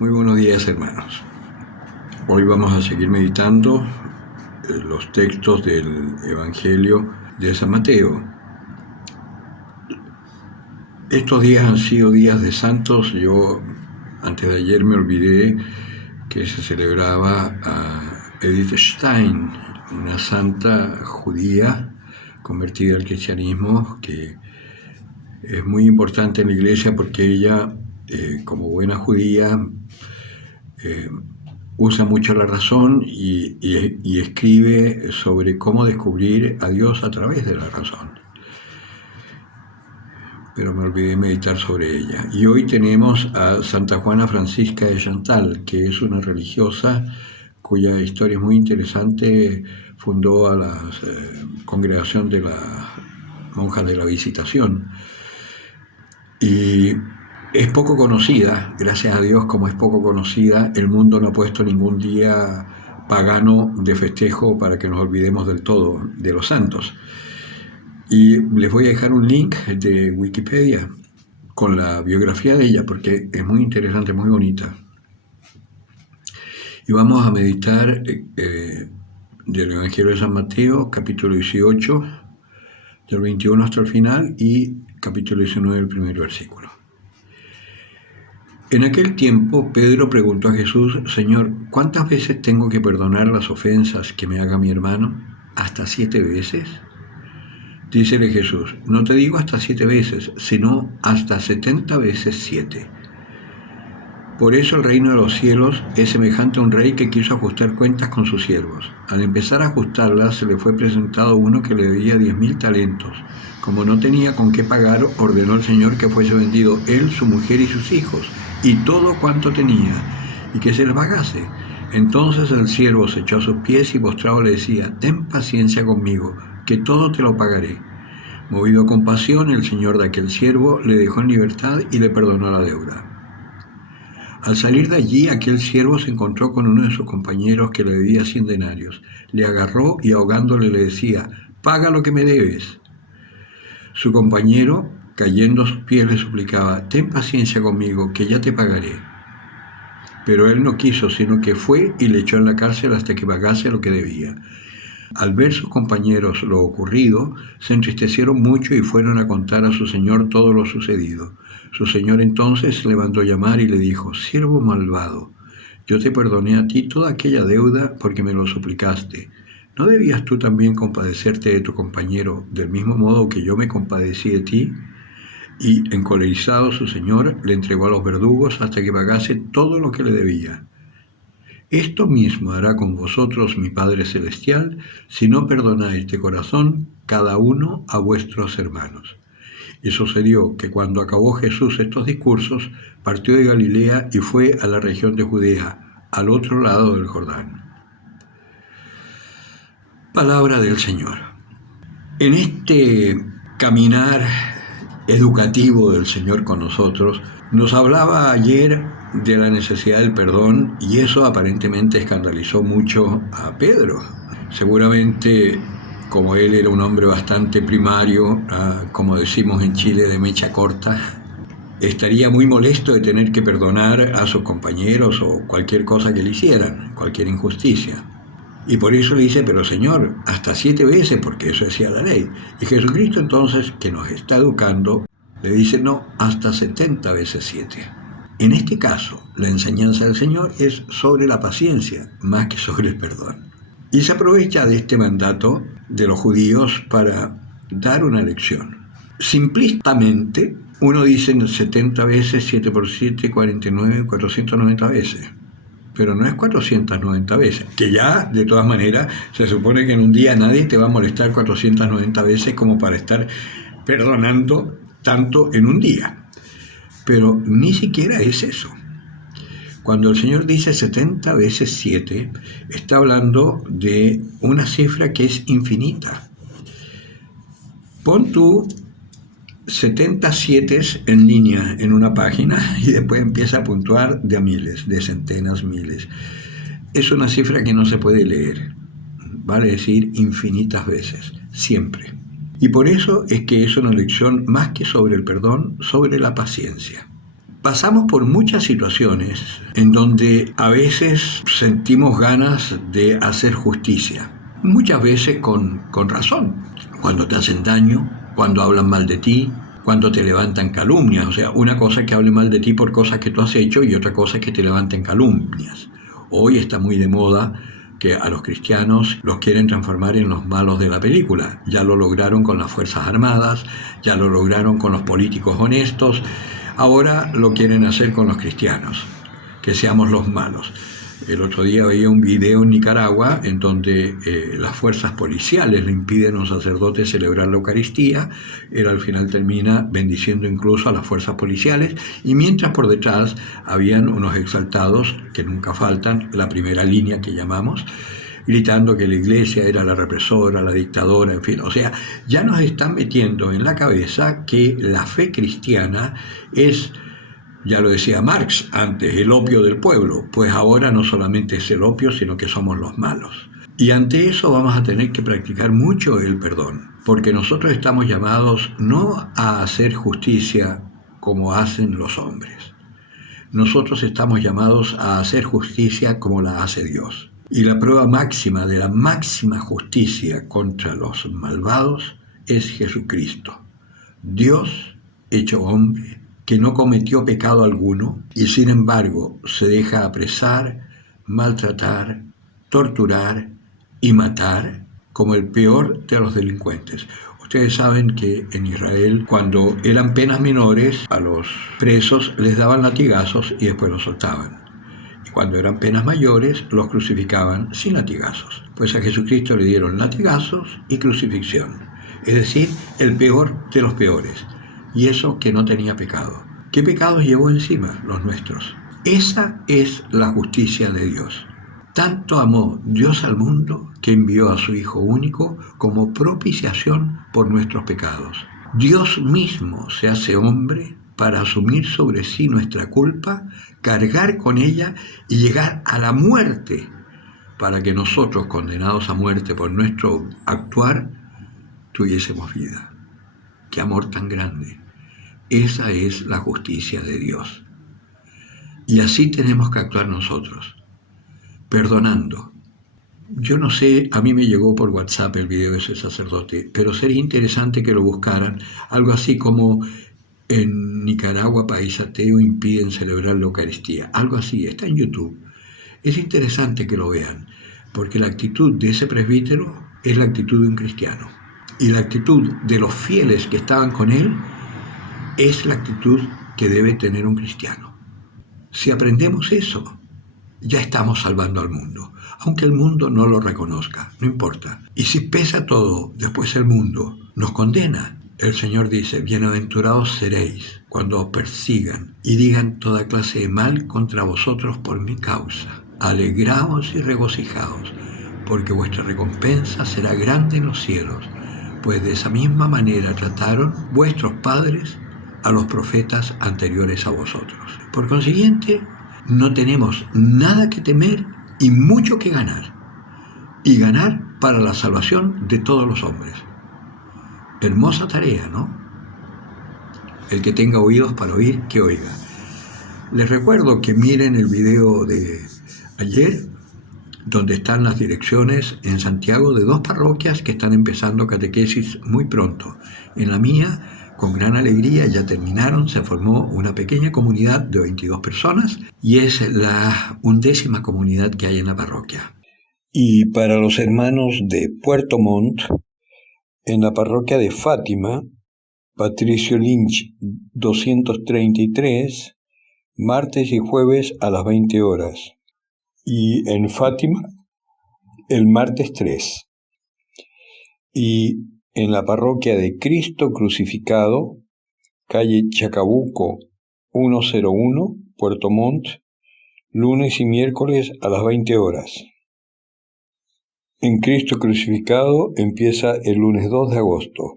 Muy buenos días, hermanos. Hoy vamos a seguir meditando los textos del Evangelio de San Mateo. Estos días han sido días de santos. Yo antes de ayer me olvidé que se celebraba a Edith Stein, una santa judía convertida al cristianismo, que es muy importante en la iglesia porque ella, como buena judía, usa mucho la razón y escribe sobre cómo descubrir a Dios a través de la razón. Pero me olvidé meditar sobre ella. Y hoy tenemos a Santa Juana Francisca de Chantal, que es una religiosa cuya historia es muy interesante. Fundó a la congregación de las monjas de la Visitación. Y es poco conocida, gracias a Dios, como es poco conocida, el mundo no ha puesto ningún día pagano de festejo para que nos olvidemos del todo de los santos. Y les voy a dejar un link de Wikipedia con la biografía de ella, porque es muy interesante, muy bonita. Y vamos a meditar del Evangelio de San Mateo, capítulo 18, del 21 hasta el final, y capítulo 19, el primer versículo. En aquel tiempo, Pedro preguntó a Jesús: Señor, ¿cuántas veces tengo que perdonar las ofensas que me haga mi hermano? ¿Hasta 7 veces? Dícele Jesús: no te digo hasta 7 veces, sino hasta 70 veces 7. Por eso el reino de los cielos es semejante a un rey que quiso ajustar cuentas con sus siervos. Al empezar a ajustarlas, se le fue presentado uno que le debía 10.000 talentos. Como no tenía con qué pagar, ordenó el Señor que fuese vendido él, su mujer y sus hijos, y todo cuanto tenía, y que se les pagase. Entonces el siervo se echó a sus pies y postrado le decía: ten paciencia conmigo, que todo te lo pagaré. Movido a compasión, el señor de aquel siervo le dejó en libertad y le perdonó la deuda. Al salir de allí, aquel siervo se encontró con uno de sus compañeros que le debía 100 denarios. Le agarró y ahogándole le decía: paga lo que me debes. Su compañero, cayendo a sus pies, le suplicaba: ten paciencia conmigo, que ya te pagaré. Pero él no quiso, sino que fue y le echó en la cárcel hasta que pagase lo que debía. Al ver sus compañeros lo ocurrido, se entristecieron mucho y fueron a contar a su señor todo lo sucedido. Su señor entonces le mandó llamar y le dijo: siervo malvado, yo te perdoné a ti toda aquella deuda porque me lo suplicaste. ¿No debías tú también compadecerte de tu compañero del mismo modo que yo me compadecí de ti? Y encolerizado su señor le entregó a los verdugos hasta que pagase todo lo que le debía. Esto mismo hará con vosotros mi Padre Celestial, si no perdonáis de corazón cada uno a vuestros hermanos. Y sucedió que cuando acabó Jesús estos discursos, partió de Galilea y fue a la región de Judea, al otro lado del Jordán. Palabra del Señor. En este caminar educativo del Señor con nosotros, nos hablaba ayer de la necesidad del perdón, y eso aparentemente escandalizó mucho a Pedro. Seguramente, como él era un hombre bastante primario, como decimos en Chile, de mecha corta, estaría muy molesto de tener que perdonar a sus compañeros o cualquier cosa que le hicieran, cualquier injusticia. Y por eso le dice: pero Señor, hasta 7 veces, porque eso decía la ley. Y Jesucristo entonces, que nos está educando, le dice: no, hasta 70 veces 7. En este caso, la enseñanza del Señor es sobre la paciencia, más que sobre el perdón. Y se aprovecha de este mandato de los judíos para dar una lección. Simplistamente, uno dice 70 veces, 7 por 7, 49, 490 veces. Pero no es 490 veces, que ya, de todas maneras, se supone que en un día nadie te va a molestar 490 veces como para estar perdonando tanto en un día. Pero ni siquiera es eso. Cuando el Señor dice 70 veces 7, está hablando de una cifra que es infinita. Pon tú 70 sietes en línea en una página y después empieza a puntuar de a miles, de centenas, miles. Es una cifra que no se puede leer, vale decir infinitas veces, siempre. Y por eso es que es una lección más que sobre el perdón, sobre la paciencia. Pasamos por muchas situaciones en donde a veces sentimos ganas de hacer justicia, muchas veces con razón. Cuando te hacen daño, cuando hablan mal de ti, cuando te levantan calumnias. O sea, una cosa es que hablen mal de ti por cosas que tú has hecho y otra cosa es que te levanten calumnias. Hoy está muy de moda que a los cristianos los quieren transformar en los malos de la película. Ya lo lograron con las Fuerzas Armadas, ya lo lograron con los políticos honestos, ahora lo quieren hacer con los cristianos, que seamos los malos. El otro día veía un video en Nicaragua en donde las fuerzas policiales le impiden a un sacerdote celebrar la Eucaristía. Él al final termina bendiciendo incluso a las fuerzas policiales, y mientras por detrás habían unos exaltados, que nunca faltan, la primera línea que llamamos, gritando que la iglesia era la represora, la dictadora, en fin. O sea, ya nos están metiendo en la cabeza que la fe cristiana es, ya lo decía Marx antes, el opio del pueblo. Pues ahora no solamente es el opio, sino que somos los malos. Y ante eso vamos a tener que practicar mucho el perdón, porque nosotros estamos llamados no a hacer justicia como hacen los hombres. Nosotros estamos llamados a hacer justicia como la hace Dios. Y la prueba máxima de la máxima justicia contra los malvados es Jesucristo, Dios hecho hombre, que no cometió pecado alguno y sin embargo se deja apresar, maltratar, torturar y matar como el peor de los delincuentes. Ustedes saben que en Israel, cuando eran penas menores, a los presos les daban latigazos y después los soltaban. Y cuando eran penas mayores, los crucificaban sin latigazos. Pues a Jesucristo le dieron latigazos y crucifixión. Es decir, el peor de los peores. Y eso que no tenía pecado. ¿Qué pecados llevó encima? Los nuestros. Esa es la justicia de Dios. Tanto amó Dios al mundo que envió a su Hijo único como propiciación por nuestros pecados. Dios mismo se hace hombre para asumir sobre sí nuestra culpa, cargar con ella y llegar a la muerte, para que nosotros, condenados a muerte por nuestro actuar, tuviésemos vida. ¡Qué amor tan grande! Esa es la justicia de Dios. Y así tenemos que actuar nosotros, perdonando. Yo no sé, a mí me llegó por WhatsApp el video de ese sacerdote, pero sería interesante que lo buscaran, algo así como: en Nicaragua, país ateo, impiden celebrar la Eucaristía. Algo así, está en YouTube. Es interesante que lo vean, porque la actitud de ese presbítero es la actitud de un cristiano. Y la actitud de los fieles que estaban con él es la actitud que debe tener un cristiano. Si aprendemos eso, ya estamos salvando al mundo, aunque el mundo no lo reconozca, no importa. Y si pesa todo, después el mundo nos condena. El Señor dice: bienaventurados seréis cuando os persigan y digan toda clase de mal contra vosotros por mi causa. Alegraos y regocijaos, porque vuestra recompensa será grande en los cielos, pues de esa misma manera trataron vuestros padres a los profetas anteriores a vosotros. Por consiguiente, no tenemos nada que temer y mucho que ganar. Y ganar para la salvación de todos los hombres. Hermosa tarea, ¿no? El que tenga oídos para oír, que oiga. Les recuerdo que miren el video de ayer, donde están las direcciones en Santiago de 2 parroquias que están empezando catequesis muy pronto. En la mía, con gran alegría, ya terminaron, se formó una pequeña comunidad de 22 personas y es la 11ª comunidad que hay en la parroquia. Y para los hermanos de Puerto Montt, en la parroquia de Fátima, Patricio Lynch 233, martes y jueves a las 20 horas. Y en Fátima, el martes 3. Y en la parroquia de Cristo Crucificado, calle Chacabuco 101, Puerto Montt, lunes y miércoles a las 20 horas. En Cristo Crucificado empieza el lunes 2 de agosto.